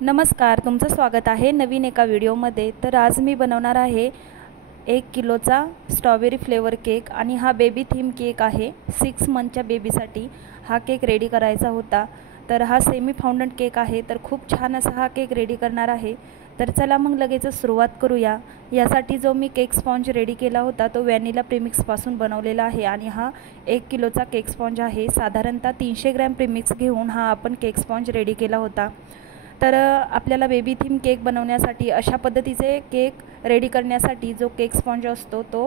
नमस्कार, तुमचं स्वागत आहे नवीन एका व्हिडिओमध्ये। तर आज मी बनवणार आहे 1 किलोचा स्ट्रॉबेरी फ्लेवर केक आणि हा बेबी थीम केक आहे। 6 मंथच्या बेबीसाठी हा केक रेडी करायचा होता। तर हा सेमी फाउंडंट केक आहे, तर खूप छान असा हा केक रेडी करणार आहे। तर चला मग लगेच सुरुवात करूया। यासाठी जो मी केक स्पॉन्ज रेडी केला होता तो व्हॅनिला प्रीमिक्सपासून बनवलेला आहे आणि हा 1 किलोचा केक स्पॉन्ज आहे। साधारणतः 300 ग्रॅम प्रीमिक्स घेऊन हा आपण केक स्पॉन्ज रेडी केला होता। तर आपल्याला बेबी थीम केक बनवण्यासाठी अशा पद्धतीचे केक रेडी करण्यासाठी जो केक स्पॉन्ज असतो तो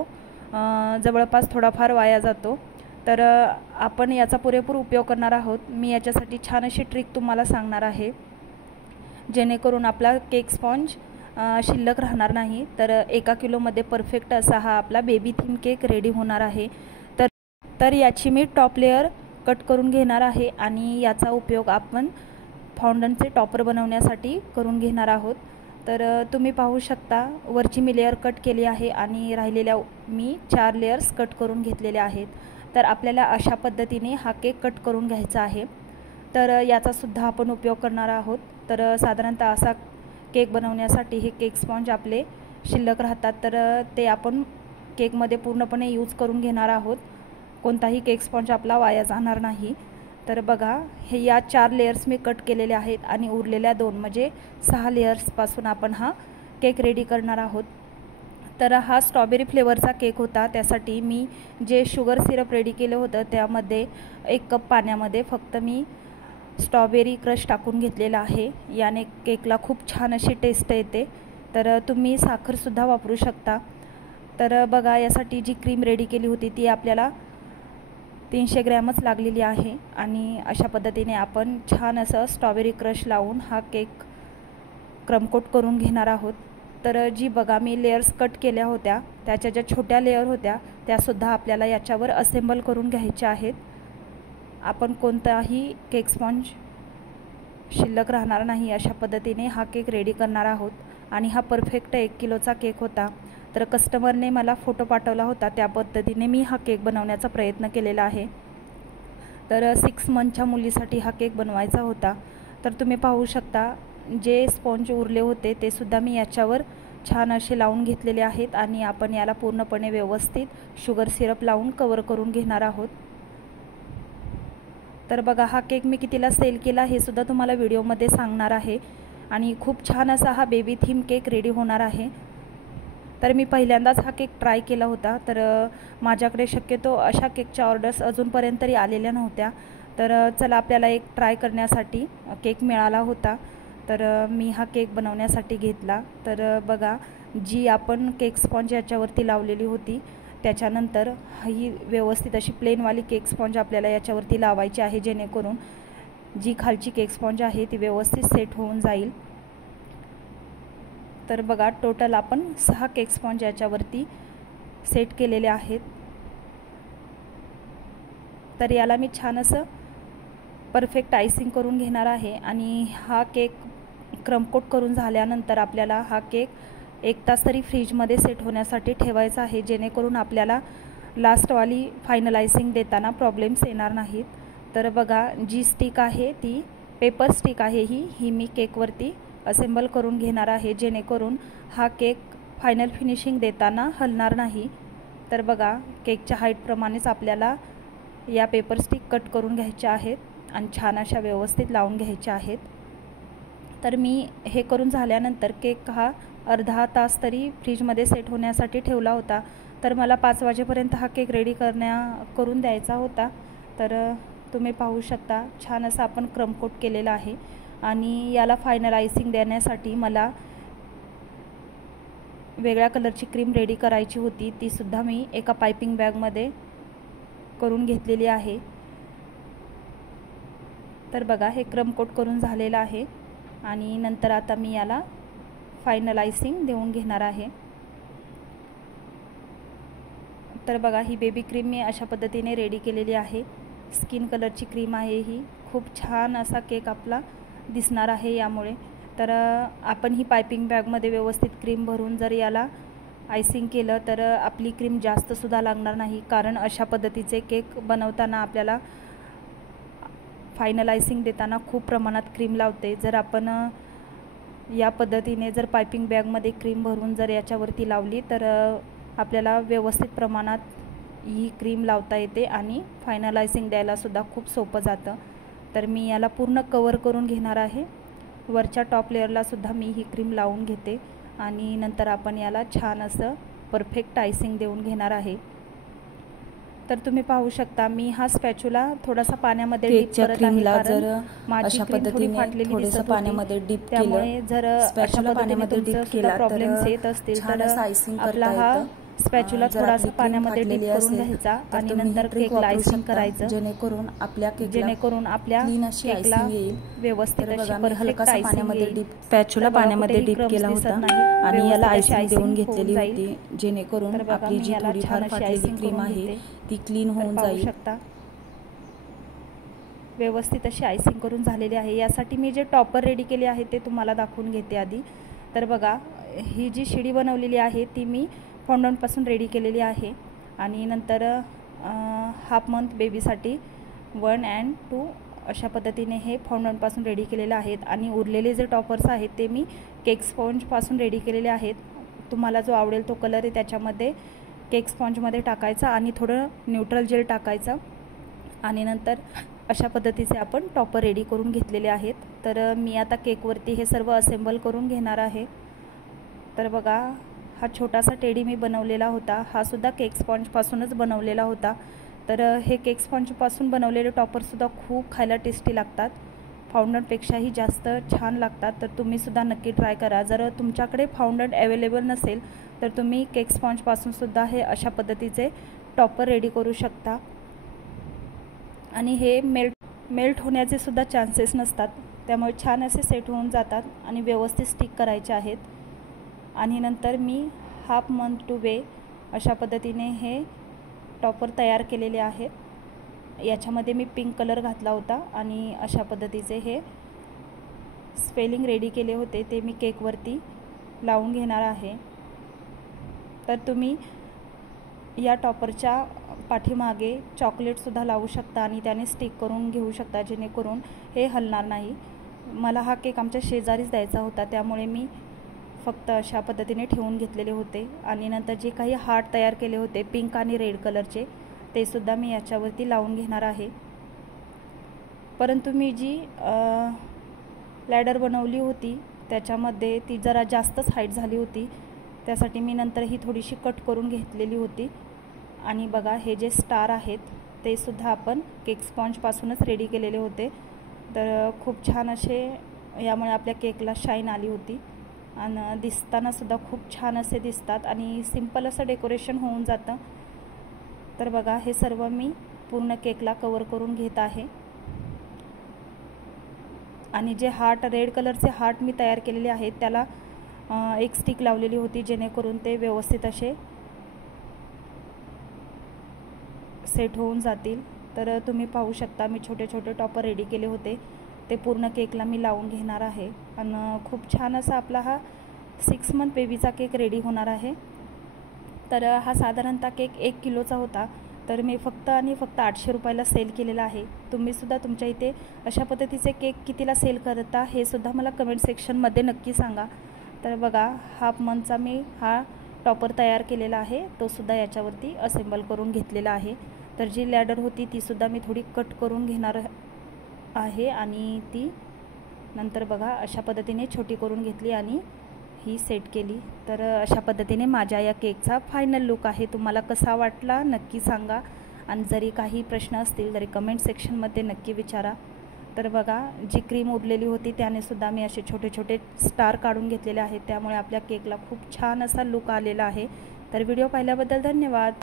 जवळपास थोडाफार वाया जातो। तर आपण याचा पुरेपूर उपयोग करणार आहोत। मी याच्यासाठी छान अशी ट्रिक तुम्हाला सांगणार आहे, जेणेकरून आपला केक स्पॉन्ज शिल्लक राहणार नाही। तर 1 किलोमध्ये परफेक्ट असा हा आपला बेबी थीम केक रेडी होणार आहे। तर याची मी टॉप लेअर कट करून घेणार आहे आणि याचा उपयोग आपण फाउंडंटचे टॉपर बनवण्यासाठी करून घेणार आहोत। तर तुम्ही पाहू शकता वरची मी लेअर कट केली आहे आणि राहिलेल्या मी 4 लेयर्स कट करून घेतलेले आहेत। तर आपल्याला अशा पद्धतीने हा केक कट करून घ्यायचा आहे। तर याचा सुद्धा आपण उपयोग करणार आहोत। तर साधारणतः असा केक बनवण्यासाठी हे केक स्पॉन्ज आपले शिल्लक राहतात, तर ते आपण केकमध्ये पूर्णपणे यूज करून घेणार आहोत। कोणताही केक स्पॉन्ज आपला वाया जाणार नाही। तर बघा, हे या 4 लेयर्स मी कट केलेले आहेत आणि उरलेल्या 2 म्हणजे 6 लेयर्सपासून आपण हा केक रेडी करणार आहोत। तर हा स्ट्रॉबेरी फ्लेवरचा केक होता, त्यासाठी मी जे शुगर सिरप रेडी केलं होतं त्यामध्ये 1 कप पाण्यामध्ये फक्त मी स्ट्रॉबेरी क्रश टाकून घेतलेला आहे। याने केकला खूप छान अशी टेस्ट येते। तर तुम्ही साखरसुद्धा वापरू शकता। तर बघा, यासाठी जी क्रीम रेडी केली होती ती आपल्याला 300 ग्रॅमच लागलेली आहे आणि अशा पद्धतीने आपण छान असं स्ट्रॉबेरी क्रश लावून हा केक क्रमकोट करून घेणार आहोत। तर जी बघा मी लेयर्स कट केल्या होत्या त्याच्या ज्या छोट्या लेयर होत्या त्यासुद्धा आपल्याला याच्यावर असेंबल करून घ्यायच्या आहेत। आपण कोणताही केक स्पॉन्ज शिल्लक राहणार नाही अशा पद्धतीने हा केक रेडी करणार आहोत। आणि हा परफेक्ट 1 किलोचा केक होता। तर कस्टमरने मला फोटो पाठवला होता, त्या पद्धतीने मी हा केक बनवण्याचा प्रयत्न केलेला आहे। तर 6 मंथच्या मुलीसाठी हा केक बनवायचा होता। तर तुम्ही पाहू शकता जे स्पॉन्ज उरले होते ते सुद्धा मी याच्यावर छान असे लावून घेतलेले आहेत आणि आपण याला पूर्णपणे व्यवस्थित शुगर सिरप लावून कवर करून घेणार आहोत। तर बघा, हा केक मी कितीला सेल केला हे सुद्धा तुम्हाला व्हिडिओमध्ये सांगणार आहे आणि खूप छान असा हा बेबी थीम केक रेडी होणार आहे। तर मी पहिल्यांदाच हा केक ट्राय केला होता। तर माझ्याकडे शक्यतो अशा केकच्या ऑर्डर्स अजूनपर्यंत तरी आलेल्या नव्हत्या। तर चला, आपल्याला एक ट्राय करण्यासाठी केक मिळाला होता, तर मी हा केक बनवण्यासाठी घेतला। तर बघा, जी आपण केक स्पॉन्ज याच्यावरती लावलेली होती त्याच्यानंतर ही व्यवस्थित अशी प्लेनवाली केक स्पॉन्ज आपल्याला याच्यावरती लावायची आहे, जेणेकरून जी खालची केक स्पॉन्ज आहे ती व्यवस्थित सेट होऊन जाईल। तर बघा, टोटल आपण 6 केक स्पॉन्ज याच्यावरती सेट केलेले आहेत। तर याला मी छान असं परफेक्ट आयसिंग करून घेणार आहे आणि हा केक क्रमकोट करून झाल्यानंतर आपल्याला हा केक 1 तास तरी फ्रीजमध्ये सेट होण्यासाठी ठेवायचा आहे, जेणेकरून आपल्याला लास्टवाली फायनल आयसिंग देताना प्रॉब्लेम्स येणार नाहीत। तर बघा, जी स्टिक आहे ती पेपर स्टिक आहे, ही मी केकवरती असेंबल करून घेणार आहे, जेणेकरून हा केक फायनल फिनिशिंग देताना हलणार नाही। तर बघा, केकच्या हाईटप्रमाणेच आपल्याला या पेपर स्टिक कट करून घ्यायच्या आहेत आणि छान अशा व्यवस्थित लावून घ्यायच्या आहेत। तर मी हे करून झाल्यानंतर केक हा अर्धा तास तरी फ्रीजमध्ये सेट होण्यासाठी ठेवला होता। तर मला 5 वाजेपर्यंत हा केक रेडी करून द्यायचा होता। तर तुम्ही पाहू शकता छान असं आपण क्रमकोट केलेला आहे आणि याला फायनल आयसिंग देण्यासाठी मला वेगळ्या कलरची क्रीम रेडी करायची होती, ती सुद्धा मी एका पायपिंग बॅगमध्ये करून घेतलेली आहे। तर बघा, हे क्रमकोट करून झालेलं आहे आणि नंतर आता मी याला फायनल आयसिंग देऊन घेणार आहे। तर बघा, ही बेबी क्रीम मी अशा पद्धतीने रेडी केलेली आहे। स्किन कलरची क्रीम आहे ही। खूप छान असा केक आपला दिसणार आहे यामुळे। तर आपण ही पायपिंग बॅगमध्ये व्यवस्थित क्रीम भरून जर याला आयसिंग केलं तर आपली क्रीम जास्तसुद्धा लागणार नाही, कारण अशा पद्धतीचे केक बनवताना आपल्याला फायनल आयसिंग देताना खूप प्रमाणात क्रीम लावते। जर आपण या पद्धतीने जर पायपिंग बॅगमध्ये क्रीम भरून जर याच्यावरती लावली तर आपल्याला व्यवस्थित प्रमाणात ही क्रीम लावता येते आणि फायनलायझिंग द्यायलासुद्धा खूप सोपं जातं। तर मी याला पूर्ण कवर करून घेणार आहे। वरच्या टॉप लेअरलासुद्धा मी ही क्रीम लावून घेते आणि नंतर आपण याला छान असं परफेक्ट आयसिंग देऊन घेणार आहे। तर तुम्ही पाहू शकता मी हा स्पॅच्युला थोडासा पाण्यामध्ये डिप करत आहे, कारण माझी क्रीम थोडी फाटलेली दिसत होती। पाण्यामध्ये डिप त्यामुळे जर स्पॅच्युला पाण्यामध्ये डिप केला प्रॉब्लेम्स येत असतील तर आपला हा स्पॅच्युला थोडासा पाण्यामध्ये डिप करून घ्यायचा आणि नंतर केकला आयसिंग करायचं, जेणेकरून आपल्या केकला व्यवस्थित अशी परफेक्ट आयसिंग येईल। स्पॅच्युला पाण्यामध्ये डिप केला होता आणि याला आयसिंग देऊन घेतलेली होती, जेणेकरून आपली जी थोडीफार फाटलेली क्रीम आहे ती क्लीन होऊन जाईल। व्यवस्थित अशी आयसिंग करून झालेली आहे। यासाठी मी जे टॉपर रेडी केले आहे ते तुम्हाला दाखवून घेते आधी। तर बघा, ही जी शिडी बनवलेली आहे ती मी फॉन्डंटपासून रेडी केलेली आहे आणि नंतर हाफ मंथ बेबीसाठी 1 and 2 अशा पद्धतीने हे फॉन्डंटपासून रेडी केलेले आहेत आणि उरलेले जे टॉपर्स आहेत ते मी केक स्पॉन्जपासून रेडी केलेले आहेत। तुम्हाला जो आवडेल तो कलर आहे त्याच्यामध्ये केक स्पॉन्जमध्ये टाकायचा आणि थोडं न्यूट्रल जेल टाकायचं आणि नंतर अशा पद्धतीचे आपण टॉपर रेडी करून घेतलेले आहेत। तर मी आता केकवरती हे सर्व असेंबल करून घेणार आहे। तर बघा, हा छोटासा टेडी मी बनवलेला होता, हा सुद्धा केक स्पॉन्जपासूनच बनवलेला होता। तर हे केक स्पॉन्जपासून बनवलेले टॉपरसुद्धा खूप खायला टेस्टी लागतात, फाउंडंटपेक्षाही जास्त छान लागतात। तर तुम्हीसुद्धा नक्की ट्राय करा। जर तुमच्याकडे फाउंडंट अवेलेबल नसेल तर तुम्ही केक स्पॉन्जपासूनसुद्धा हे अशा पद्धतीचे टॉपर रेडी करू शकता आणि हे मेल्ट होण्याचे सुद्धा चान्सेस नसतात, त्यामुळे छान असे सेट होऊन जातात आणि व्यवस्थित स्टिक करायचे आहेत। आणि नंतर मी हाफ मंथ टू वे अशा पद्धतीने हे टॉपर तयार केलेले आहेत। याच्यामध्ये मी पिंक कलर घातला होता आणि अशा पद्धतीचे हे स्पेलिंग रेडी केले होते ते मी केकवरती लावून घेणार आहे। तर तुम्ही या टॉपरच्या पाठीमागे चॉकलेटसुद्धा लावू शकता आणि त्याने स्टिक करून घेऊ शकता, जेणेकरून हे हलणार नाही। मला हा केक आमच्या शेजारीच द्यायचा होता, त्यामुळे मी फक्त अशा पद्धतीने ठेवून घेतलेले होते आणि नंतर जे काही हार्ट तयार केले होते पिंक आणि रेड कलरचे ते सुद्धा मी याच्यावरती लावून घेणार आहे। परंतु मी जी लॅडर बनवली होती त्याच्यामध्ये ती जरा जास्तच हाईट झाली होती, त्यासाठी मी नंतर ही थोडीशी कट करून घेतलेली होती। आणि बघा, हे जे स्टार आहेत ते सुद्धा आपण केक स्पॉन्जपासूनच रेडी केलेले होते। तर खूप छान असे यामुळे आपल्या केकला शाईन आली होती आणि दिसताना सुद्धा खूप छान असे दिसतात आणि सिंपल असं डेकोरेशन होऊन जातं। तर बघा, हे सर्व मी पूर्ण केकला कवर करून घेत आहे आणि जे हार्ट रेड कलरचे हार्ट मी तयार केलेले आहेत त्याला एक स्टिक लावलेली होती, जेणेकरून ते व्यवस्थित असे सेट होऊन जातील। तर तुम्ही पाहू शकता मी छोटे छोटे टॉपर रेडी केले होते ते पूर्ण केकला मी लावून घेणार आहे आणि खूप छान असा आपला हा 6 मंथ बेबीचा केक रेडी होणार आहे। तर हा साधारणतः केक 1 किलोचा होता, तर मी फक्त आणि फक्त 800 रुपयाला सेल केलेला आहे। तुम्हीसुद्धा तुमच्या इथे अशा पद्धतीचे केक कितीला सेल करता हे सुद्धा मला कमेंट सेक्शनमध्ये नक्की सांगा। तर बघा, हाफ मंथचा मी हा टॉपर तयार केलेला आहे, तो सुद्धा याच्यावरती असेंबल करून घेतलेला आहे। तर जी लॅडर होती ती सुद्धा मी थोडी कट करून घेणार आहे आणि ती नंतर बघा अशा पद्धतीने छोटी करून घेतली आणि ही सेट केली। तर अशा पद्धतीने माझ्या या केकचा फायनल लुक आहे। तुम्हाला कसा वाटला नक्की सांगा आणि जरी काही प्रश्न असतील तरी कमेंट सेक्शनमध्ये नक्की विचारा। तर बघा, जी क्रीम उरलेली होती त्याने सुद्धा मी असे छोटे छोटे स्टार काढून घेतलेले आहेत, त्यामुळे आपल्या केकला खूप छान असा लुक आलेला आहे। तर व्हिडिओ पाहिल्याबद्दल धन्यवाद।